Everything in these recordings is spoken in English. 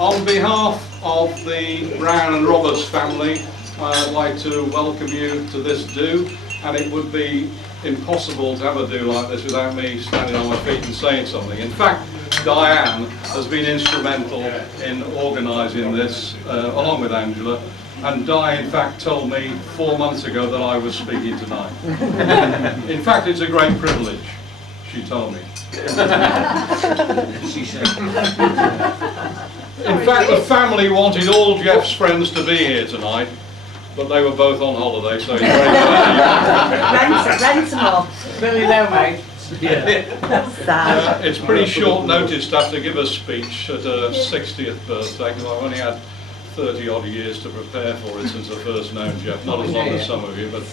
On behalf of the Brown and Roberts family, I'd like to welcome you to this do, and it would be impossible to have a do like this without me standing on my feet and saying something. In fact, Diane has been instrumental in organising this, along with Angela, and Di in fact told me 4 months ago that I was speaking tonight. In fact, it's a great privilege, she told me. She said. In fact, the family wanted all Geoff's friends to be here tonight, but they were both on holiday, so he's very Rent them off. Really low, mate. Sad. It's pretty short notice to have to give a speech at a 60th birthday, because I've only had 30 odd years to prepare for it since I first known Geoff, not as long as some of you, but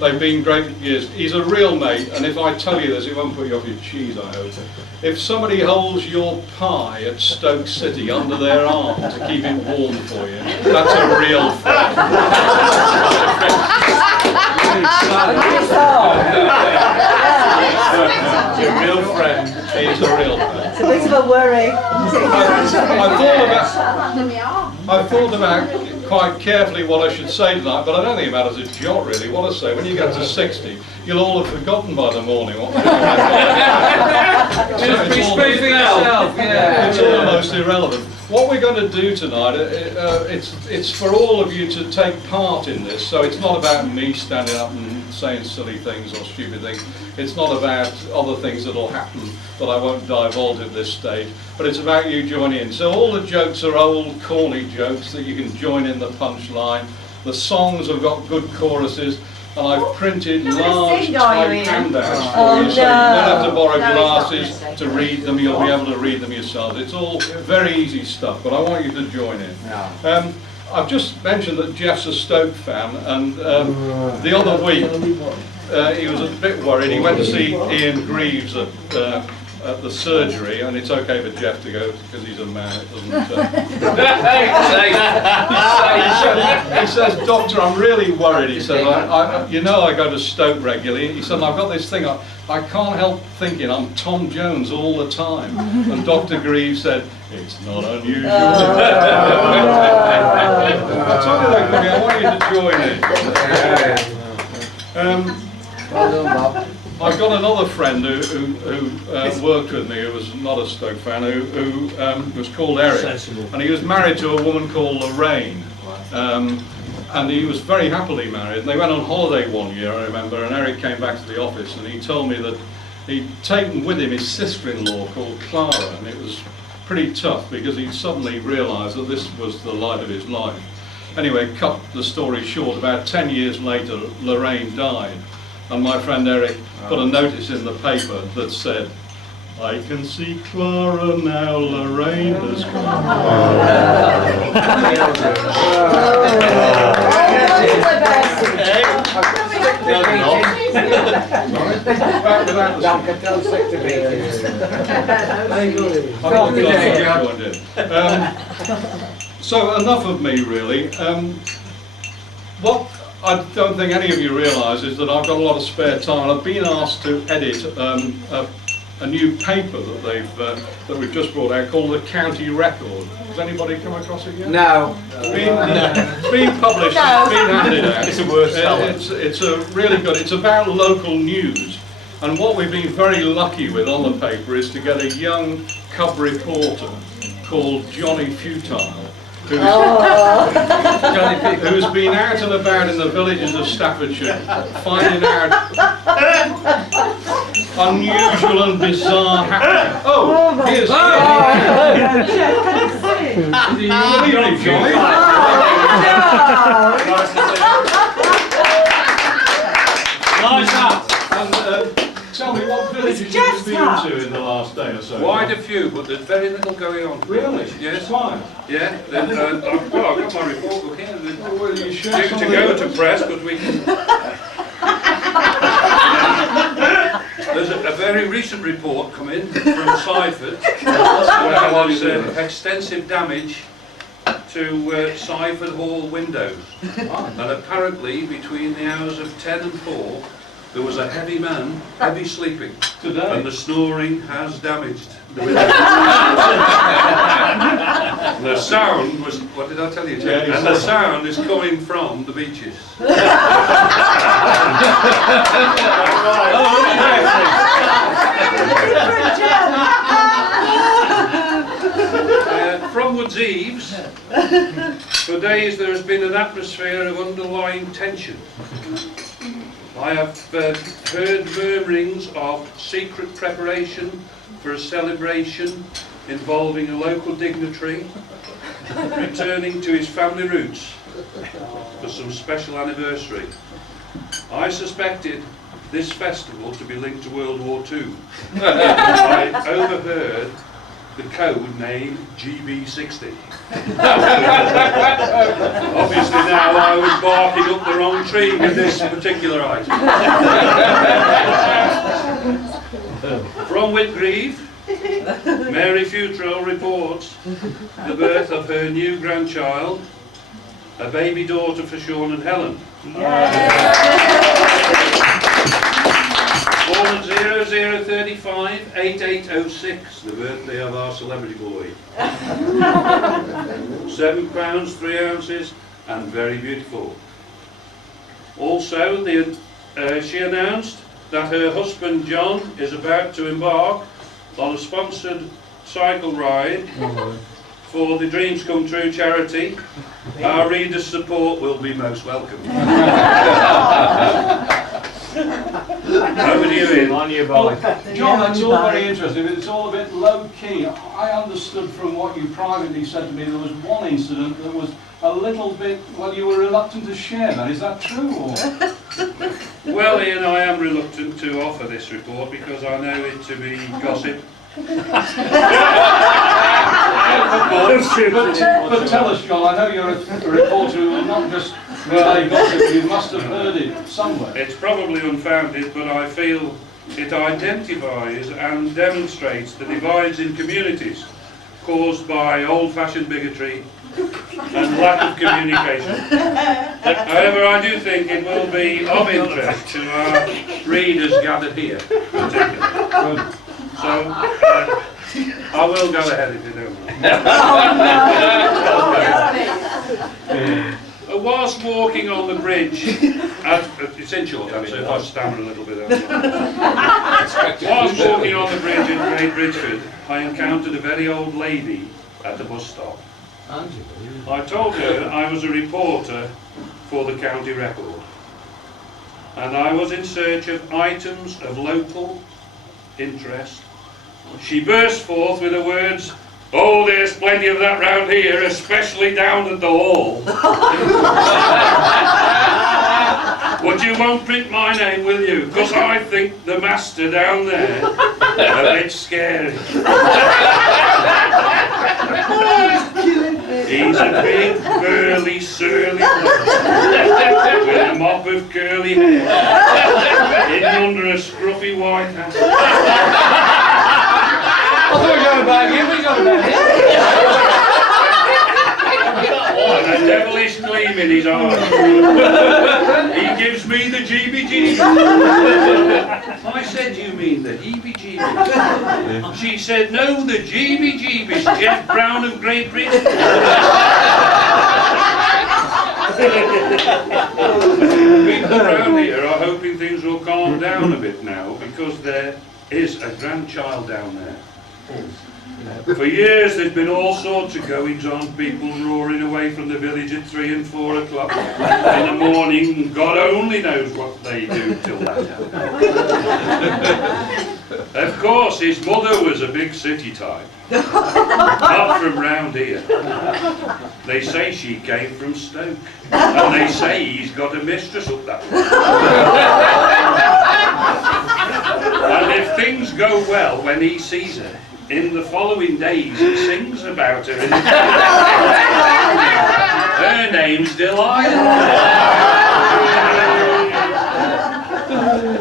they've been great years. He's a real mate, and if I tell you this, it won't put you off your cheese, I hope. If somebody holds your pie at Stoke City under their arm to keep it warm for you, that's a real friend. He's a real friend. He's a real friend. It's a bit of a worry. I thought about quite carefully what I should say tonight, but I don't think it matters a jot really what I say. When you get to 60, you'll all have forgotten by the morning what we're doing. It's almost irrelevant. What we're going to do tonight, it's for all of you to take part in this, so it's not about me standing up and saying silly things or stupid things. It's not about other things that will happen that I won't divulge at this stage, but it's about you joining in. So all the jokes are old corny jokes that you can join in the punchline. The songs have got good choruses, and I've printed large type handouts for you, so you don't have to borrow glasses to read them. You'll be able to read them yourselves. It's all very easy stuff, but I want you to join in. I've just mentioned that Geoff's a Stoke fan, and the other week he was a bit worried. He went to see Ian Greaves at the surgery, and it's okay for Geoff to go because he's a man. It doesn't. He says, "Doctor, I'm really worried." He said, "You know, I go to Stoke regularly." He said, "I've got this thing. I can't help thinking I'm Tom Jones all the time." And Dr. Greaves said, "It's not unusual." That's all everybody. I want you to join in. I've got another friend who worked with me, who was not a Stoke fan, who was called Eric, and he was married to a woman called Lorraine, and he was very happily married. And they went on holiday one year, I remember, and Eric came back to the office and he told me that he'd taken with him his sister-in-law called Clara, and it was pretty tough because he'd suddenly realised that this was the light of his life. Anyway, cut the story short, about 10 years later Lorraine died. And my friend Eric put a notice in the paper that said, "I can see Clara now, Lorraine has gone." So enough of me really. What I don't think any of you realise is that I've got a lot of spare time. I've been asked to edit a new paper that we've just brought out called the County Record. Has anybody come across it yet? No. It's been published. It's been handed out. It's a word salad. It's a really good. It's about local news, and what we've been very lucky with on the paper is to get a young cub reporter called Johnny Futile, who's been out and about in the villages of Staffordshire finding out unusual and bizarre happenings. Oh, here's Good evening, Johnny. Nice hat. And tell me, what villages have you been to in the last day or so? Quite a few, but there's very little going on. Really? Yes. Fine. Yeah. Then, I've got my report book here. Well, you should To go to press, but we can. There's a very recent report come in from Seifert where there was extensive damage to Seifert Hall windows, and apparently between the hours of 10 and 4 there was a heavy man, heavy sleeping, and Today. the snoring has damaged the village. The sound was, what did I tell you, Jim? Yeah, he And the said- sound is coming from the beaches. Different Geoff. From Woods Eaves, for days there has been an atmosphere of underlying tension. I have heard murmurings of secret preparation for a celebration involving a local dignitary returning to his family roots for some special anniversary. I suspected this festival to be linked to World War II. I overheard the code name GB60. Obviously now I was barking up the wrong tree with this particular item. From Whitgreave, Mary Futrell reports the birth of her new grandchild, a baby daughter for Sean and Helen. Born at 0035 8806, the birthday of our celebrity boy. 7 pounds 3 ounces and very beautiful. Also, she announced that her husband John is about to embark on a sponsored cycle ride for the Dreams Come True charity. Our readers' support will be most welcome. Over to you, Ian. On your boy. John, that's all very interesting, but it's all a bit low-key. I understood from what you privately said to me there was one incident that was a little bit, well, you were reluctant to share that. Is that true? Or? Well, Ian, I am reluctant to offer this report because I know it to be gossip. But tell us, John, I know you're a reporter who will not just relay gossip, you must have heard it somewhere. It's probably unfounded, but I feel it identifies and demonstrates the divides in communities caused by old-fashioned bigotry and lack of communication. However, I do think it will be of interest to our readers gathered here, particularly. So, I will go ahead if you don't mind. Whilst walking on the bridge, it's in short, so if I stammer a little bit, whilst walking on the bridge in Great Bridgeford, I encountered a very old lady at the bus stop. I told her I was a reporter for the County Record, and I was in search of items of local interest. She burst forth with the words, "Oh, there's plenty of that round here, especially down at the hall." But you won't print my name, will you? Because I think the master down there a bit scary. He's a big, burly, surly man with a mop of curly hair hidden under a scruffy white hat. I thought we were going back here, we got about And a devilish gleam in his eyes. He gives me the GBGs. I said, "You mean the heebie-jeebies?" She said, "No, the GBGBs, Geoff Brown of Great Britain." People around here are hoping things will calm down a bit now because there is a grandchild down there. For years there's been all sorts of goings on, people roaring away from the village at 3 and 4 o'clock in the morning. God only knows what they do till that time. Of course his mother was a big city type, not from round here. They say she came from Stoke, and they say he's got a mistress up that way. And if things go well when he sees her, in the following days he sings about her. Her name's Delilah.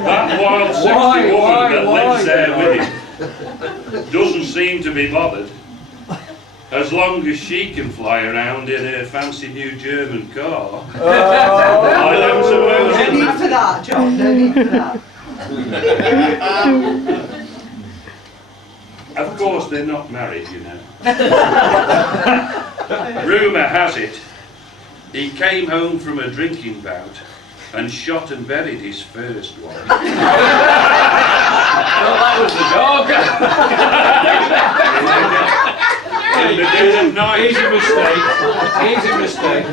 That wild sexy woman that lives there with him doesn't seem to be bothered. A as long as she can fly around in her fancy new German car, I don't suppose No need for that, John, no need for that. Of course, they're not married, you know. Rumour has it, he came home from a drinking bout and shot and buried his first wife. Well, that was the dog. In the dead of night. Easy mistake. Easy mistake.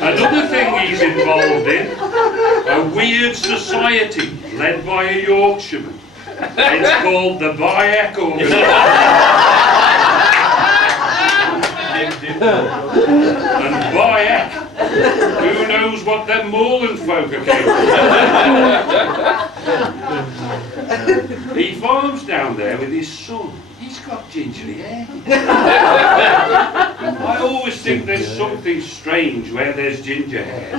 Another thing he's involved in, a weird society led by a Yorkshireman. It's called the Bayek And Bayek, who knows what them moorland folk are capable of. He farms down there with his son. He's got gingery hair. I always think there's something strange where there's ginger hair.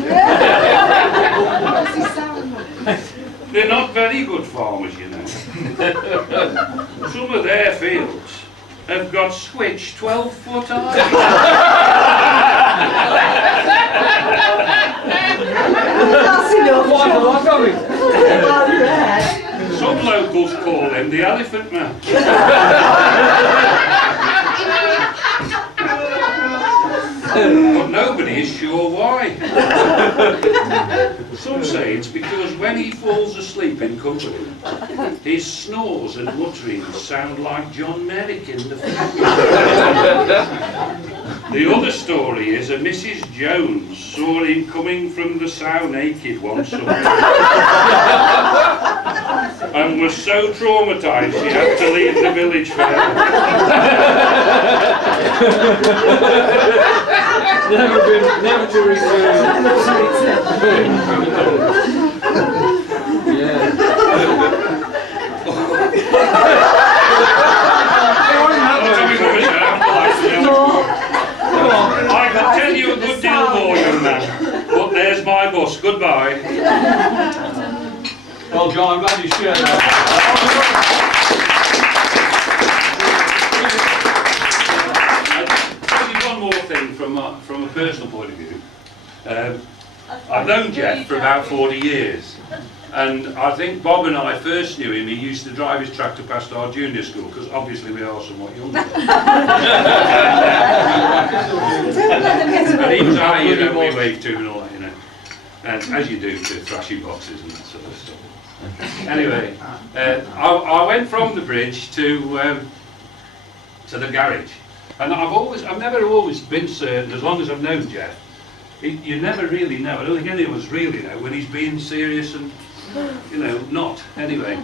What's he sound like? They're not very good farmers, you know. Some of their fields have got switched 12-foot high. That's enough, Why John. not going? Some locals call him the Elephant Man. But nobody is sure why. Some say it's because when he falls asleep in company, his snores and mutterings sound like John Merrick in the film. The other story is a Mrs. Jones saw him coming from the sow naked one summer and was so traumatised she had to leave the village forever. Never to return. Yeah. I can tell you a good deal more, young man, but there's my bus. Goodbye. Well, John, I'm glad you shared that. One more thing from a personal point of view. I've known Geoff for about 40 years, and I think Bob and I first knew him. He used to drive his tractor past our junior school, because obviously we are somewhat younger. And he was our, you know, we waved to and all that, you know, and as you do to thrashing boxes and that sort of stuff. Anyway, I went from the bridge to the garage, and I've never always been certain, as long as I've known Geoff. You never really know. I don't think any of us really know when he's being serious and, you know, not. Anyway,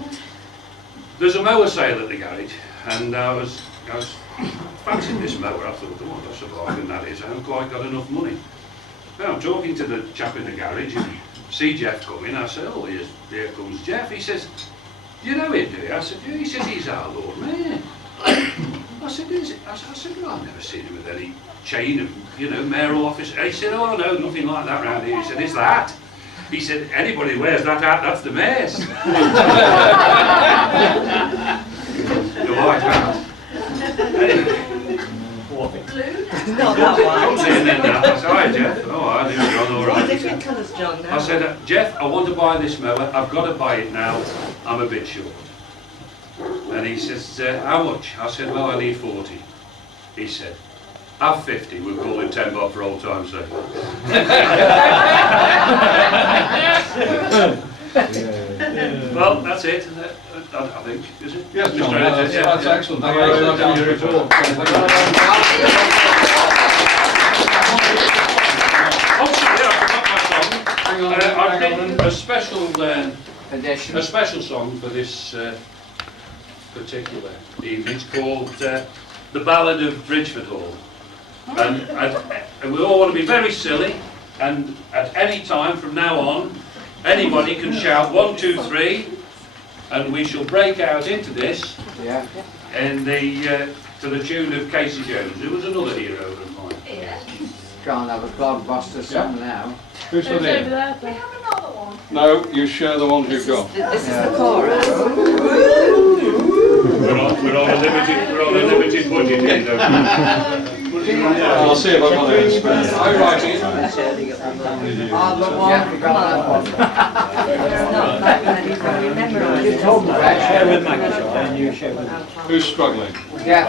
there's a mower sale at the garage, and I was fancying this mower. I thought, oh, that's a bargain that is. I haven't quite got enough money. Well, I'm talking to the chap in the garage and see Geoff coming. I said, oh, here comes Geoff. He says, do you know him, do you? I said, yeah. He says, he's our Lord Mayor. I said, is it? I said, well, I've never seen him with any chain of, you know, mayoral office. He said, oh, no, nothing like that round here. He said, it's the hat. He said, anybody who wears that hat, that's the mayor's. The white hat. Anyway. Not that Comes one. in and I said, hi, Geoff. Oh, I knew John, all right. Different colours, John, now. I said, Geoff, I want to buy this mower. I've got to buy it now. I'm a bit short. And he says, how much? I said, well, I need 40. He said, have 50. We'll call it 10 bob for old time's sake. Well, that's it. I think, is it? Yes, John, Mr. Editor, that's excellent. Thank you very much for your report. Also, yeah, I forgot my song. Hang on, I've hang on. written a special song for this particular evening. It's called The Ballad of Bridgeford Hall. And we all want to be very silly, and at any time from now on, anybody can shout 1, 2, 3, and we shall break out into this in the to the tune of Casey Jones, who was another hero of mine. Can't have a blockbuster song now. Who's the name? We have another one. No, you share the ones you've got. This is the chorus. We're on a limited budget here, though. I'll see if I've got any spare. I'll look one. Come on. It's not that many, but remember. You told me that. Share with Magnus, and you share with me. Who's struggling? Yes,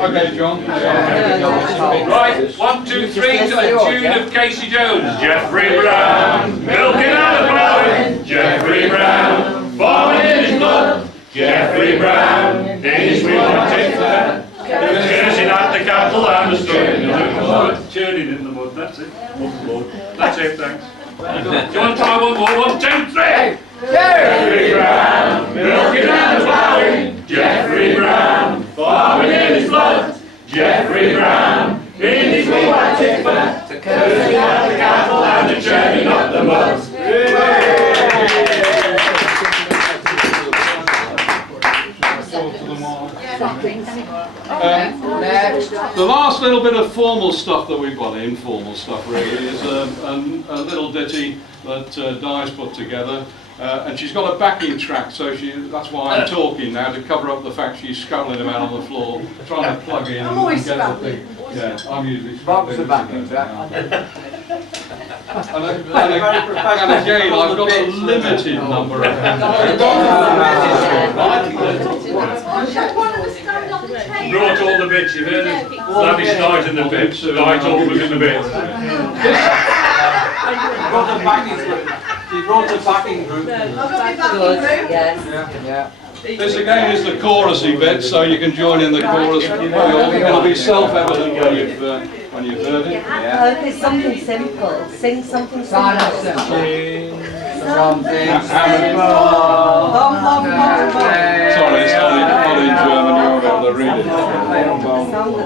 Okay, John. Right, 1, 2, 3 to the tune of Casey Jones. Jeffrey Brown, milking out the ploughing. Jeffrey Brown, farming in his blood. Jeffrey Brown, in his wheel and timber. Cursing at the cattle and the stone. Churning in the mud, that's it. That's it, thanks. Do you want to try one more? 1, 2, 3. Jeffrey Brown, milking and ploughing. Jeffrey Brown, farming in his blood. Jeffrey Brown, in his wheel and timber. Cursing at the cattle and the churning of the mud. The last little bit of formal stuff that we've got, informal stuff really, is a little ditty that Di's put together. And she's got a backing track, so that's why I'm talking now, to cover up the fact she's scuttling about on the floor, trying to plug in and get the thing. Yeah, I'm usually Bob's the struggling. backing track. And again, I've got a limited number of Brought all the bits, you've heard it. Lavish night in the bits, night all within the bits. He brought the backing group. Good, yes. Yeah. This again is the chorusy bit, so you can join in the chorus. It'll be self-evident when you've heard it. Oh, there's something simple. Sing something simple. Something. Bum, bum, bum, bum. Sorry, it's not in German, you won't be able to read it.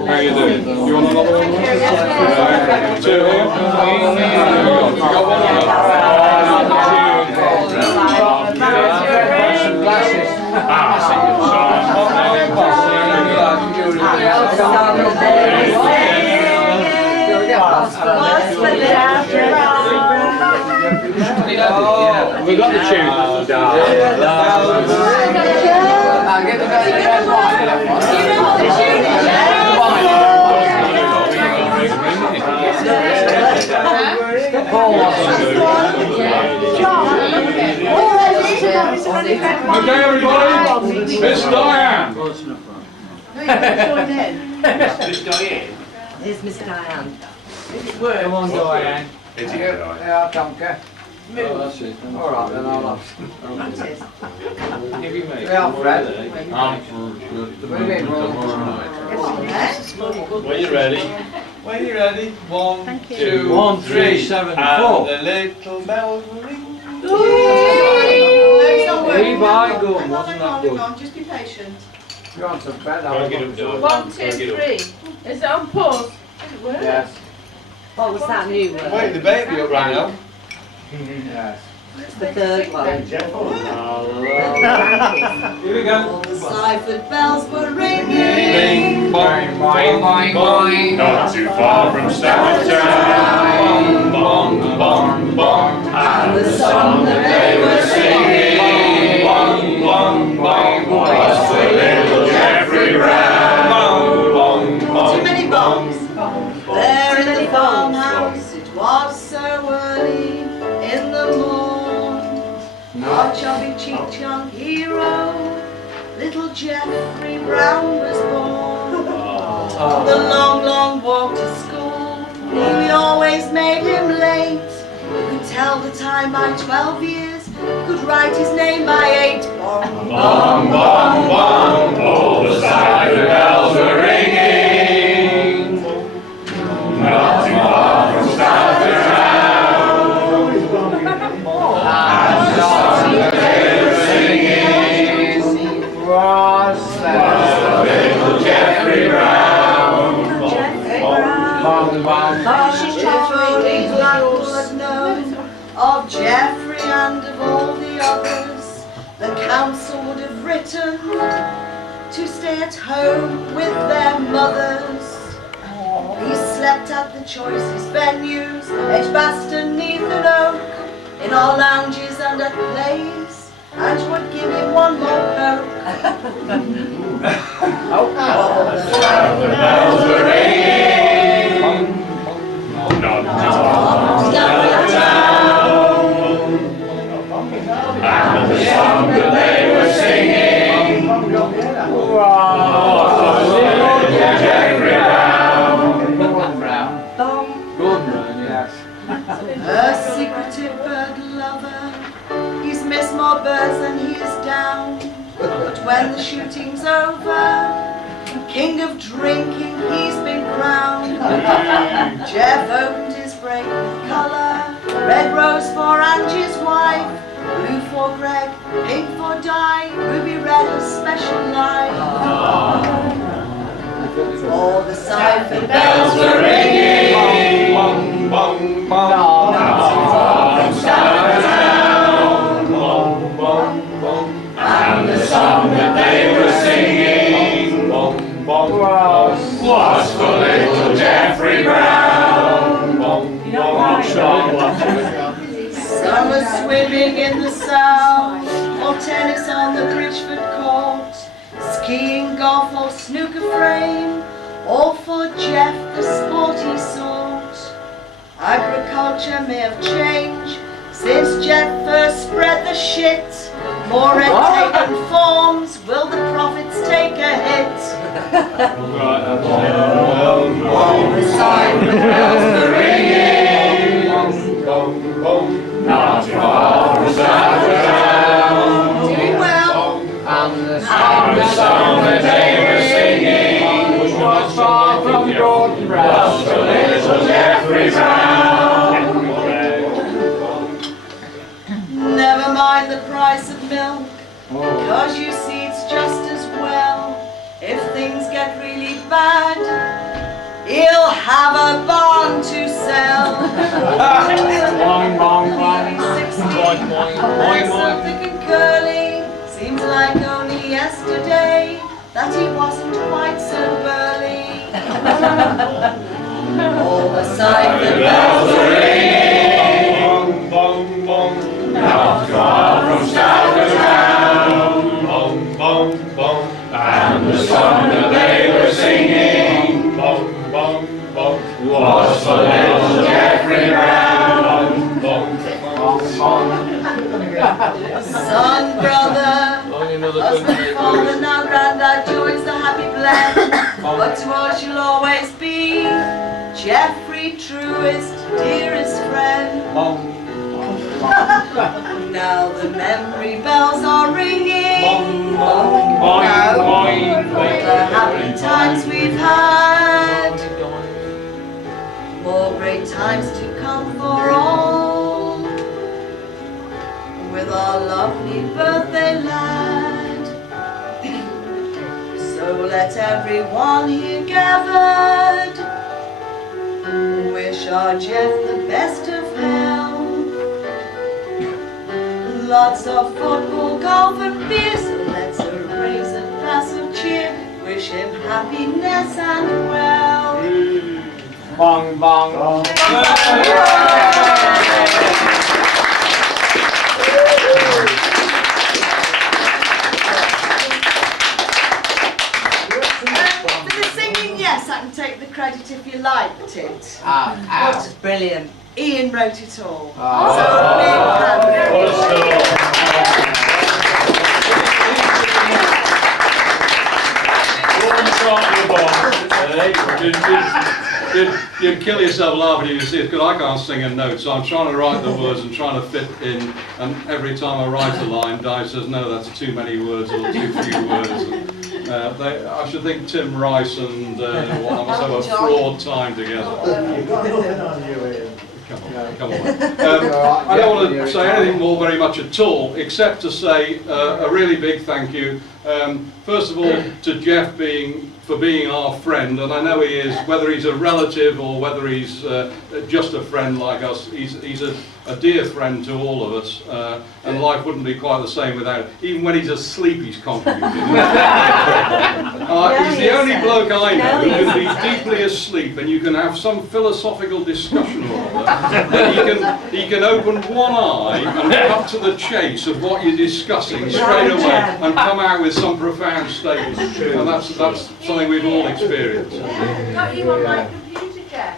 How you doing? You want another one? Two here? You got one? We got the tune. Get the best Okay, everybody, Miss Diane. Miss Diane. Here's Miss Diane. Come on, Diane. It's a Yeah, Tonka. Oh, that's it. All right, then I'll have. Yeah, Fred. When you're ready. When you're ready. 1, 2, 1, 3, 7, 4. and the little bells will ring. Hey, by gum, wasn't that good? Just be patient. You want some bread? Try and get up, Dad. 1, 2, 3. Is it on pause? Yes. What was that new word? Wake the baby up right now. Yes. It's the third one. Here we go. Sliford bells were ringing. Bing, boing, boing, boing, boing. Not too far from Stafford Town. Bong, bong, bong. And the song that they were singing. Bong, bong, bong, was for little Jeffrey Brown. Bong, bong, Too many bongs. There in the farmhouse, it was so early in the morn. Our chubby cheeked young hero, little Jeffrey Brown was born. The long, long walk to school nearly always made him late. He could tell the time by 12 years, could write his name by 8. Bong, bong, bong, bong. All the Sliford bells were ringing. Not too far from Stafford Town. And the song that they were singing Was little Jeffrey Brown. Bong, bong. She's Jeffrey landlord known of Jeffrey and of all the others. The council would have written to stay at home with their mothers. He slept at the choicest venues, Edgbaston, Neath and Oak. in our lounges and at plays, and would give him one more poke. Oh, the sound The bells were ringing. Down the town. And the song that they were singing was little Geoffrey Brown. Gordon, yes. A secretive bird lover, he's missed more birds than he is down. But when the shooting's over, king of drinking he's been crowned. Geoff opened his break with colour, red rose for Angie's wife, blue for Greg, pink for Di, ruby red a special life. All the cipher bells were ringing. Bong, bong, bong. Not too far from Stafford. Bong, bong, bong. And the song that they were singing bong, bong, bong, was for little Geoffrey Brown. Bong, bong, bong. Some were swimming in the Sound, or tennis on the Bridgeford court, skiing, golf or snooker frame, all for Geoff the sporty sort. Agriculture may have changed since Geoff first spread the shit. More red tape and forms, will the profits take a hit? All the time the bells were ringing. Bong, bong, bong. Not too far from Stafford town. Doing well. And the song that they were singing was far from Gordon Brown. Was for little Geoffrey Brown. Never mind the price of milk, cause you see it's just as well. If things get really bad, he'll have a barn to sell. Boing, boing, boing. Maybe 60, legs so thick and curly, seems like only yesterday that he wasn't quite so burly. All the cipher bells were ringing. Bong, bong, bong. Not far from Stafford town. Bong, bong, bong. And the song that they were singing bong, bong, bong, was for little Geoffrey Brown. Bong, bong, bong. son, brother, husband, father, now granddad joins the happy blend. But to us you'll always be Geoffrey, truest, dearest friend. Now the memory bells are ringing. The happy times we've had, more great times to come for all, with our lovely birthday lad. So let everyone here gathered wish our Geoff the best of health. Lots of football, golf and beer, so let's raise a glass of cheer. Wish him happiness and well. Bong, bong. For the singing, yes, I can take the credit if you liked it. But brilliant. Ian wrote it all. Oh. So big You'd kill yourself laughing if you see it, because I can't sing a note, so I'm trying to write the words and trying to fit in, and every time I write a line, Di says, no, that's too many words or too few words. I should think Tim Rice and I'm so a fraud time together. Come on. I don't want to say anything more very much at all, except to say a really big thank you. First of all, to Geoff for being our friend, and I know he is, whether he's a relative or whether he's just a friend like us, he's a dear friend to all of us, and life wouldn't be quite the same without him. Even when he's asleep, he's contributing. He's the only bloke I know No, who can yes. be deeply asleep and you can have some philosophical discussion or other, and he can open one eye and cut to the chase of what you're discussing straight away and come out with some profound statement. And that's something we've all experienced. Not you on my computer, Geoff.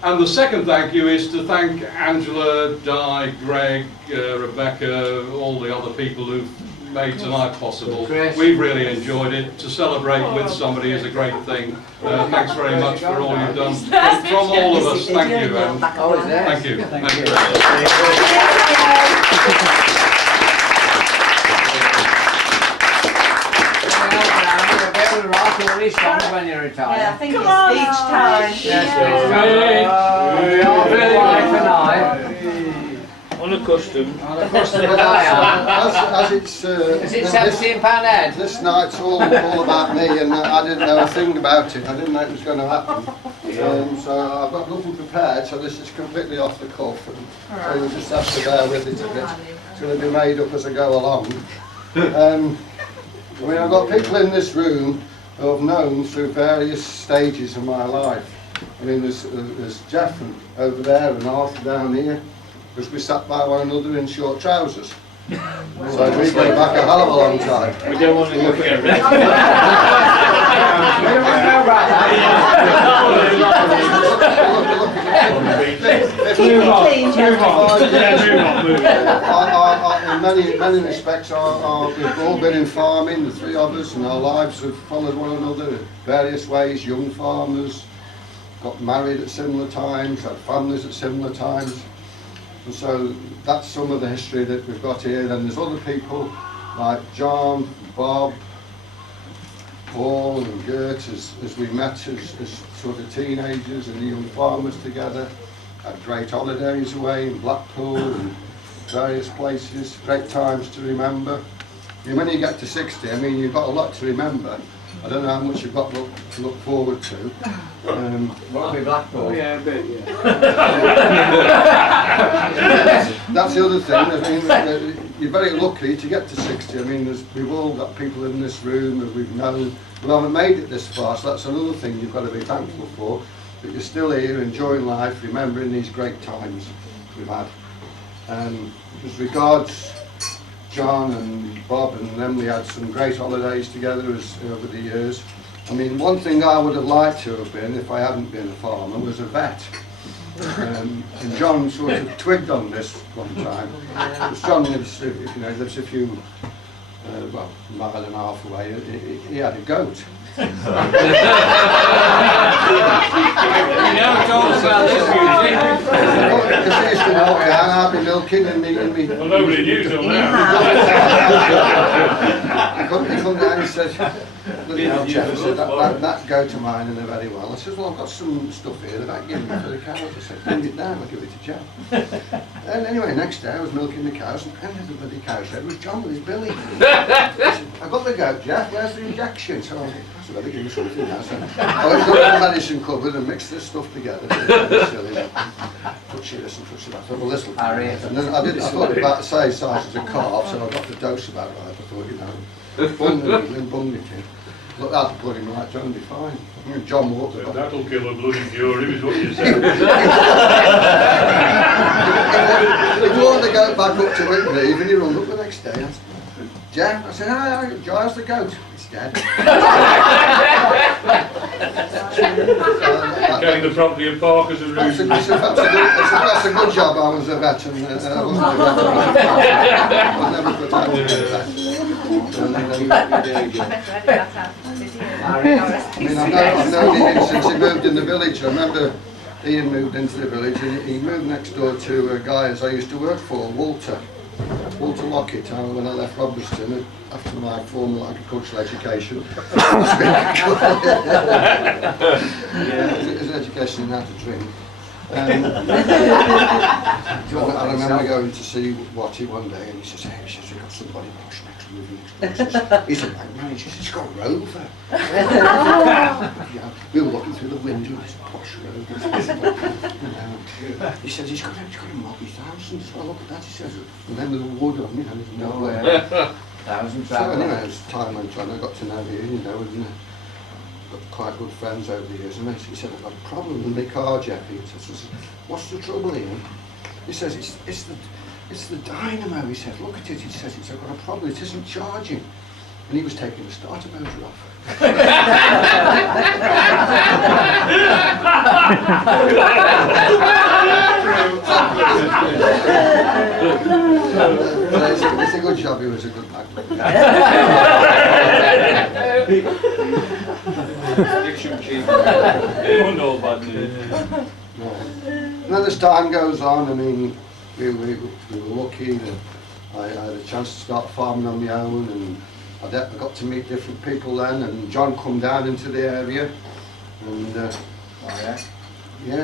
And the second thank you is to thank Angela, Di, Greg, Rebecca, all the other people who've made tonight possible. We've really enjoyed it. To celebrate with somebody is a great thing. Thanks very much for all you've done. From all of us, thank you. Thank you. Thank you. When you retire. Yeah, I think it's speech time. We are very life tonight. Unaccustomed. Unaccustomed as I am. As it's Is it £17 head? this night's all about me, and I didn't know a thing about it. I didn't know it was going to happen. So I've got nothing prepared, so this is completely off the cuff. And so you'll just have to bear with it a bit. It's going to be made up as I go along. I mean, I've got people in this room who I've known through various stages of my life. I mean, there's Geoff over there and Arthur down here, because we sat by one another in short trousers. So we go back a hell of a long time. We don't want to look at it. We don't want to know about In many respects, we've all been in farming, the three of us, and our lives have followed one another in various ways. Young farmers, got married at similar times, had families at similar times. And so that's some of the history that we've got here. Then there's other people like John, Bob, Paul and Gert as we met as sort of teenagers and young farmers together. Had great holidays away in Blackpool and various places, great times to remember. And when you get to 60, I mean, you've got a lot to remember. I don't know how much you've got to look forward to. Won't be Blackpool. Yeah, a bit, yeah. That's the other thing. I mean, you're very lucky to get to 60. I mean, we've all got people in this room that we've known who haven't made it this far, so that's another thing you've got to be thankful for, that you're still here, enjoying life, remembering these great times we've had. As regards John and Bob and them, we had some great holidays together over the years. I mean, one thing I would have liked to have been, if I hadn't been a farmer, was a vet. And John sort of twigged on this one time. Because John lives a few, well, mile and a half away. He had a goat. You never told us about this music. Because he used to know me, and I'd be milking and me. Well, nobody knew till now. He come down and said, look, Geoff, I said, that goat of mine, and they're very well. I said, well, I've got some stuff here that I can give you for the cows. I said, bring it down, I'll give it to Geoff. And anyway, next day I was milking the cows, and under the bloody cow shed was John with his billy. I said, I got the goat, Geoff, where's the injection? So I said, I better give you something now. So I went to the medicine cupboard and mixed this stuff together. Silly, touch this and touch that. I thought, well, this will do. And then I thought about the same size as a calf, so I got the dose about right. I thought, you know, bung the needle and bunged it in. Look, that'll put him right, John will be fine. I mean, John walked about. That'll kill a bloody fury, is what you said. He brought the goat back up to Whitby, and he rung up the next day. I said, Geoff, I said, hi, Joy's the goat. It's dead. Getting the property of Parker's and That's a good job I was a vet and I wasn't a vet. I never put out to be a vet. I mean, I've known him since he moved in the village. I remember Ian moved into the village and he moved next door to a guy as I used to work for, Walter Lockett, when I left Robertson after my formal agricultural education. His education in how to drink. I remember going to see Watty one day and he says, hey, we've got somebody posh next room. He's a bank man, he says, he's got a rover. We were looking through the window and it's a posh rover. He says, he's got a mobby thousand. So I look at that, he says, and then with the wood on, you know, there's no way. Thousands So anyway, as time went on, I got to know you know, and got quite good friends over the years. And he said, I've got a problem with my car, Geoff. He says, what's the trouble, Ian? He says, it's the dynamo. He said, look at it. He says, I've got a problem. It isn't charging. And he was taking the starter motor off. It's a good job. He was a good man. And then as time goes on, I mean, we were lucky that I had a chance to start farming on my own, and I got to meet different people then, and John come down into the area, and yeah,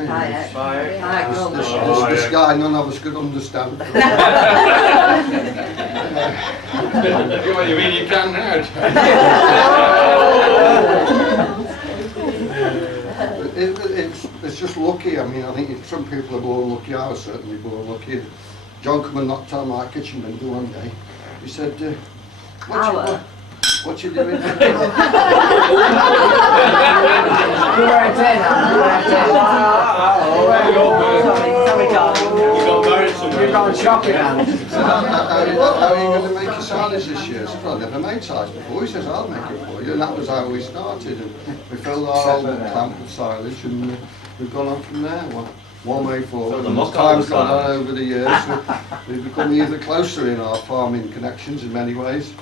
this guy none of us could understand. What you mean you can now? It's just lucky. I mean, I think some people are born lucky. I was certainly born lucky. John come and knocked on my kitchen window one day. He said, what you doing? You weren't in, Sorry, darling. You're going shopping, Anne. How are you going to make your size this year? I said, well, I've never made size before. He says, I'll make it for you. And that was how we started. And we filled our old plant with silage, and we've gone on from there. One way forward. And as time's gone on over the years, we've become even closer in our farming connections in many ways.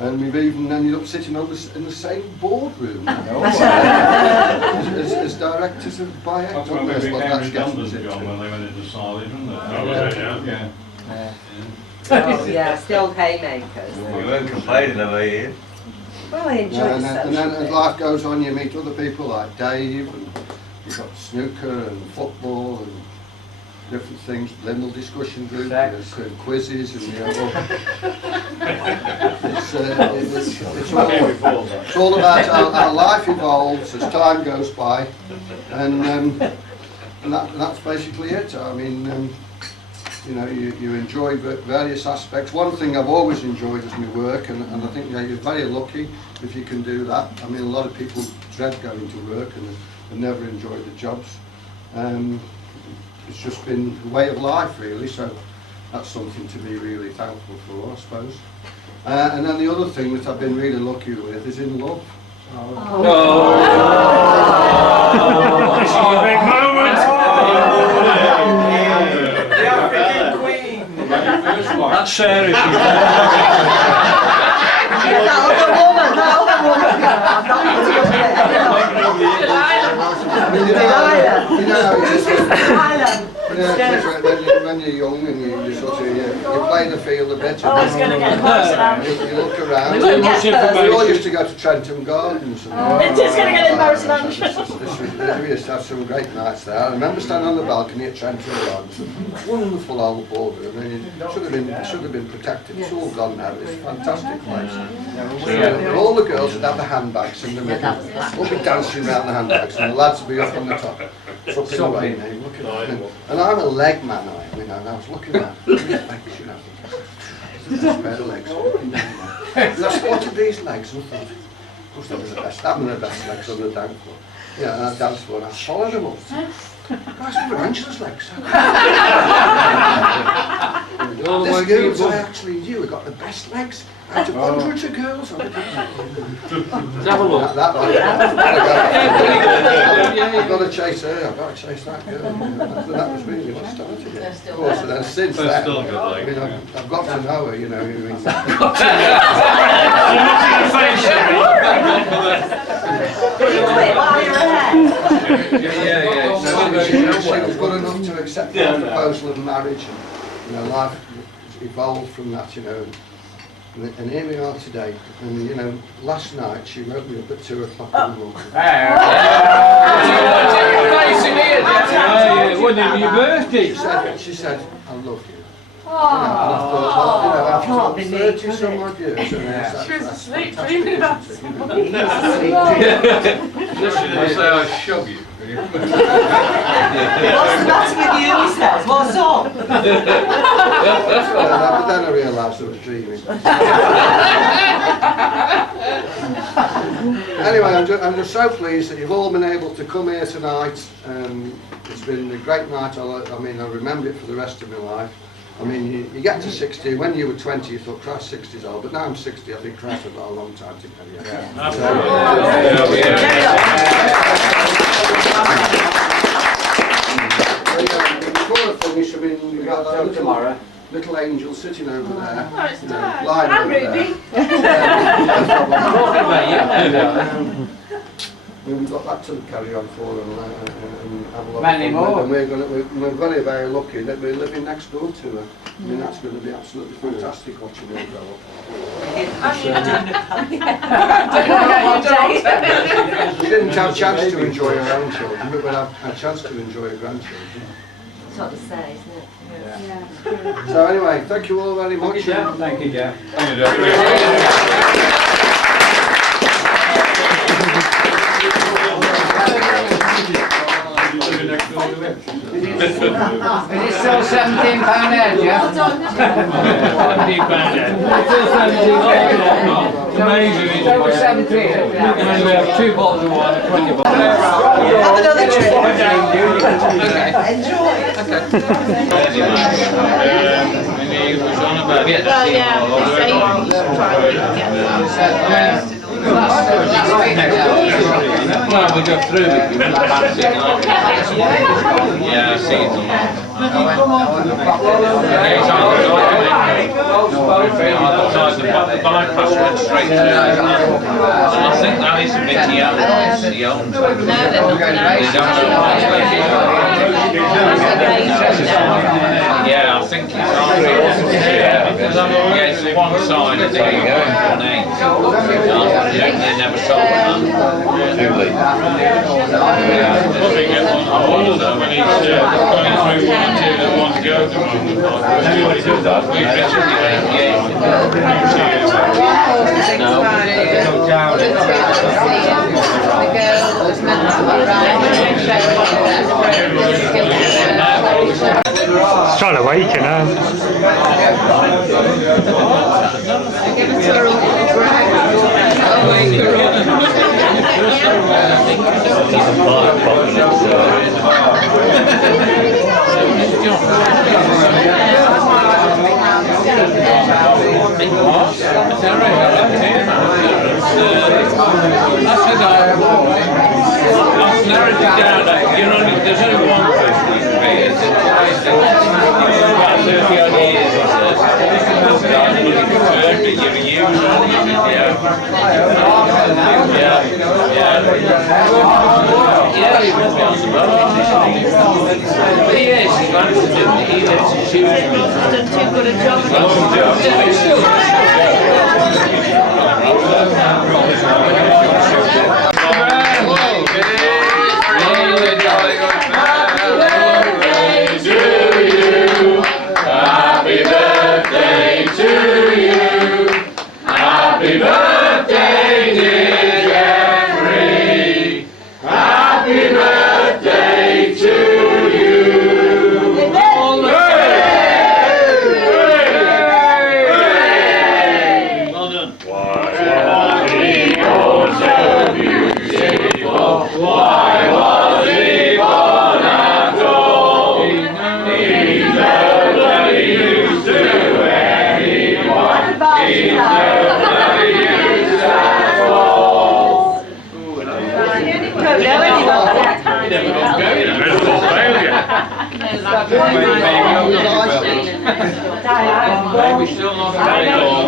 And we've even ended up sitting in the same boardroom as directors of Bayek. That's when we became redundant, John, when they went into silage, wasn't it? Oh, yeah, still haymakers. You weren't complaining over here. Well, I enjoyed and then as life goes on, you meet other people like Dave, and you've got snooker and football and different things, Lindell discussion group, there's quizzes, and it's all about how life evolves as time goes by, and that's basically it. I mean, you know, you enjoy various aspects. One thing I've always enjoyed is my work, and I think you're very lucky if you can do that. I mean, a lot of people dread going to work and never enjoy the jobs. It's just been a way of life, really, so that's something to be really thankful for, I suppose. And then the other thing that I've been really lucky with is in love. This is a big moment! The African Queen! That's Sarah. When you're young and you sort of you play the field a bit, Oh, it's going to get emotional. you look around. We won't get We first. all used to go to Trentham Gardens. It is going to get emotional. We used to have some great nights there. I remember standing on the balcony at Trentham Gardens, wonderful old boardroom. I mean, it should have been protected. It's all gone now. It's a fantastic place. So, all the girls would have the handbags in the middle. We'll be dancing around the handbags, and the lads would be up on the top, supping away. Looking at them. And I'm a leg man, you know. And I was looking at these legs, you know. There's a pair of legs. And I spotted these legs and thought, of course, they're the best. I'm the best legs on the dance floor. Yeah, and I danced for, and I followed them up. Guys, they were Angela's legs. This girls I actually knew had got the best legs out of hundreds of girls. Let's have a look. I've got to chase her, I've got to chase that girl. That was really what started it. Of course, and then since then, still good, like. I mean, I've got to know her, you know. She was good enough to accept the proposal of marriage, and you know, life evolved from that, you know. And here we are today. And you know, last night she woke me up at 2 o'clock in the morning. It wasn't even your birthday. She said, I love you. Oh, Can't be 30 some odd years. she was asleep dreaming about I say I shove you. What's the matter with you, he says? What's up? But then I realised I was dreaming. Anyway, I'm just so pleased that you've all been able to come here tonight. It's been a great night. I mean, I'll remember it for the rest of my life. I mean, you get to 60, when you were 20 you thought, Christ, 60's old, but now I'm 60, I think Christ, I've got a long time to carry on. Before I finish, I mean, we've got a little angel sitting over there, lying over there. We've got that to carry on for and have a lot Many of fun more. with, and we're very, very lucky that we're living next door to her. I mean, that's going to be absolutely fantastic watching her grow up. We didn't have a chance to enjoy our own children, but we'll have a chance to enjoy our grandchildren. It's not to say, isn't it? So anyway, thank you all very much. Thank you, Geoff. Is it still £17 head, Geoff? £17 head. Amazing. It's over 17. We have 2 bottles of wine, 20 bottles. Have another drink. Enjoy. Well, yeah, Well, we go through it. Yeah, I see it. The bypass went straight through. And I think that is a bit young. They don't know yeah, I think it's it's one side of the one end. They never sold that. Too late. Looking at one older when he's going through one or two that want to go to one. It's trying to wake you now. I've narrowed it down. There's only one person you can be. It's about 30 odd years, I said. I'm looking for that you're a user. Yeah, he was on the boat. But yes, he managed to do it. He lives in shoes. done too good a job. Happy birthday to you. Happy birthday, dear Jeffrey. Happy birthday to you. Well done. Why was he born so beautiful? Why was he born at all? He's nobody used to anyone. He's nobody used at all. Medical failure. Maybe still not very long.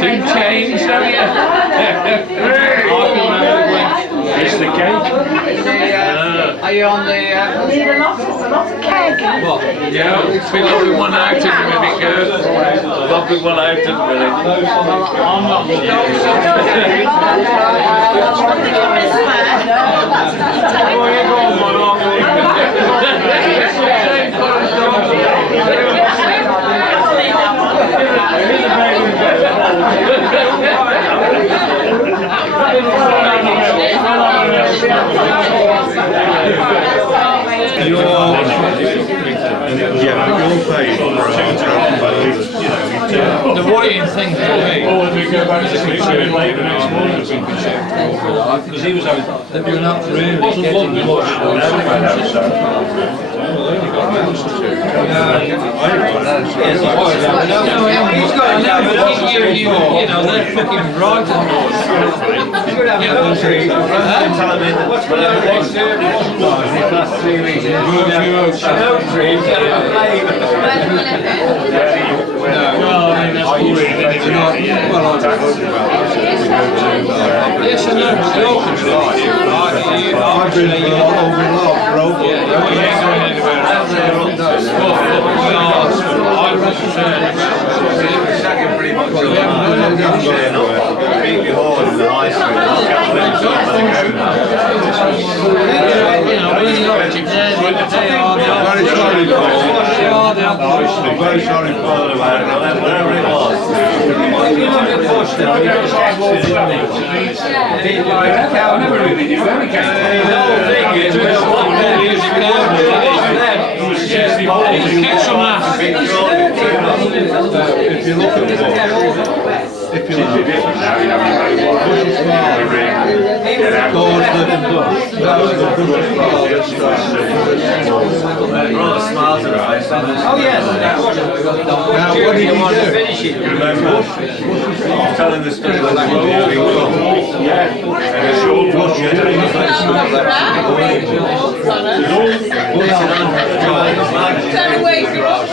Two chains, have you? It's the cake. Are you on the... What? Yeah, we love it one out in a minute, girl. Love it one out in a minute. I'm not. The worrying thing for me. Or when we go back to sleep late the next morning or something. Because he was having, they're doing that for him. Wasn't London, was it? You know, they're fucking right on board. Yes, I know, but they all can be like you. I've been I'm very sorry for whatever it was. I never really knew where he came from. The whole thing is, we're all music now. Kick some ass. If you look at what, if you look at it now, you know, Bush's father doors that Oh yes. now what did he do? Remember, telling the story of Turn away from us.